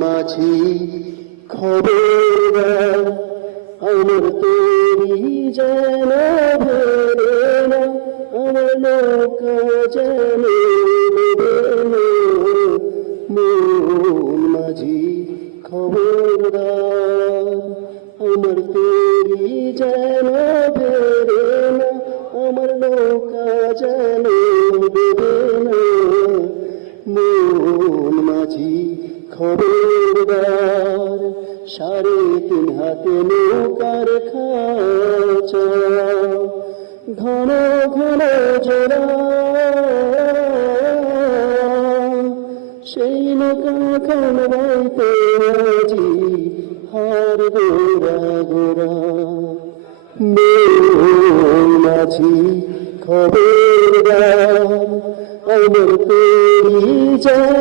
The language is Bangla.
মাঝি খবরদার আমার তরি যেন ভরে না আমার নৌকা যেন ডুবে না মন মাঝি খবরদার আমার তরি যেন ভরে না আমার নৌকা যেন ডুবে না মন মাঝি খবরদার 3.5 হাতে নৌকার খাঁচা ঘন ঘন জোড়া সেই নৌকা খান বাইতে আজি হার গোরা গোরা মন মাঝি খবরদার আমার তরি যেন